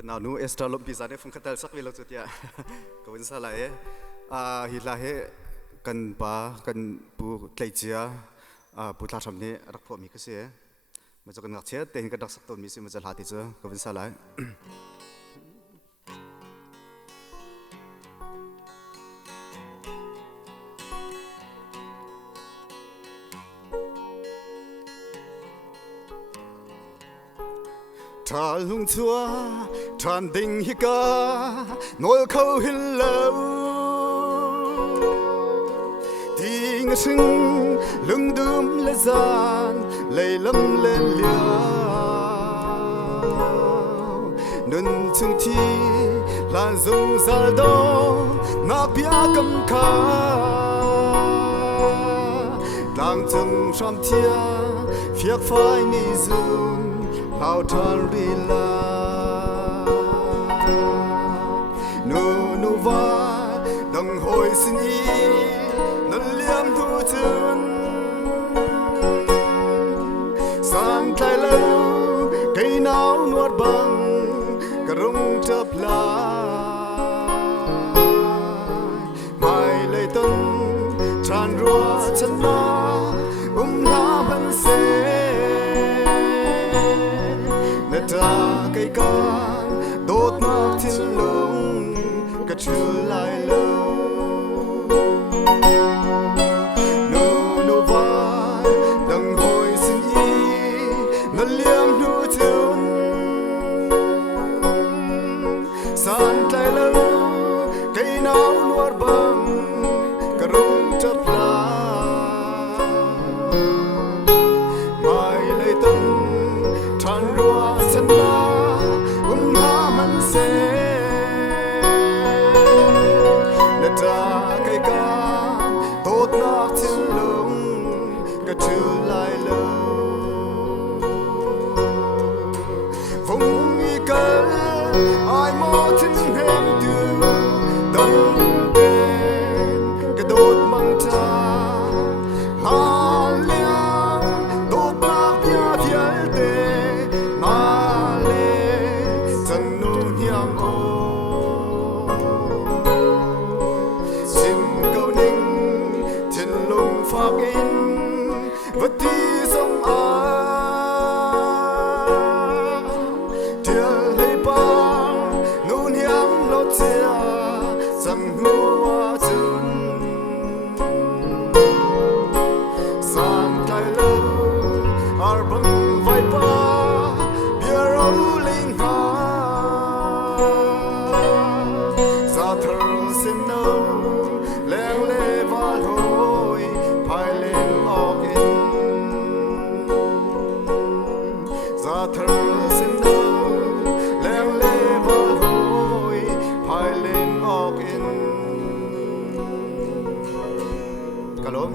กันนานูเอสตราลมพิซาเนี่ยฟงคัตเตลสักเวลาจุดยาก็เป็นสลายฮิลาเฮกันป้ากันปูไตเจียปูทาทำเนี่ยรักพ่อมีก็เสียมันจะกันงักเชียแต่เห็นกันรักสักต้นมีสิมันจะหาติดเจอก็เป็นสลายถ้าลุงชัวทานดิ่งฮิกานอยเขาหินเลวที่งซึ่งลุงดื่มและจานเลยลำเล่นเลี้ยวนั่นจึงที่ลานทรงสารดนับยากำคาดังจึงชมเทียเฟียกไฟนิจุนhow to relax nu va dang hoi sin i nan liam thu chun sang tai lo cây náo nuốt bằng karung chap la mai lei tân chan rua chan na na ban se ta cây con đốt nóc thiên lung cả chưa lại lâu nu vai đằng hồi xin y nó liêm nu chun san tay lâu cây náo nuốt bằng cả rung chập la mai lấy tân than rua chân la na man se na ta cây ca tốt nóc thiên lung cả trừ lại lâu vùng y cơn ai mò thiên hẹn đường đâm tên cái đốt măng ta vật đi sông á thiên lấy ba nôn hiếm lót chia rằng hoa chun san tai lâu ar băng vai ba bia rau linh ha sa thơ xin nâu leo lê va thôi phai lên ngọc thơ xin đâu leo lê vào hồi phai lên ngọc in cả lối